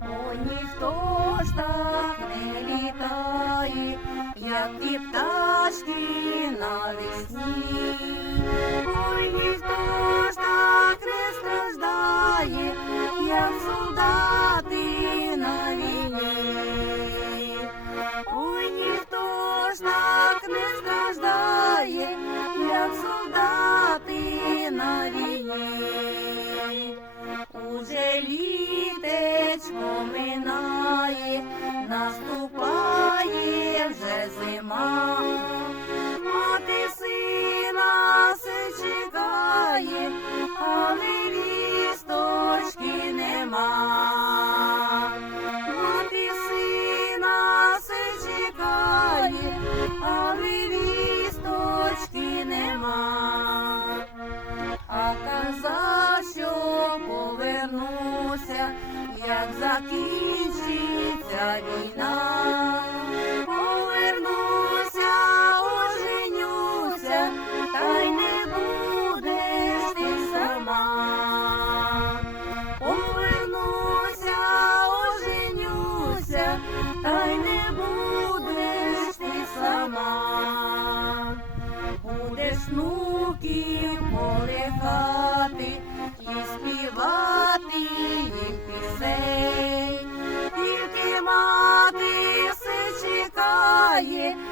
О, ніхто ж так не літає, як і пташки на весні. наступає вже зима, мати сина се чекає, але вісточки нема. Мати сина се чекає, але вісточки нема. А казав, що повернуся, як закінчу закінчиться війна, повернуся, оженюся, та й не будеш ти сама. Повернуся, оженюся, та й не будеш ти сама. Будеш внуків порихати і співати їм пісень. Тільки мати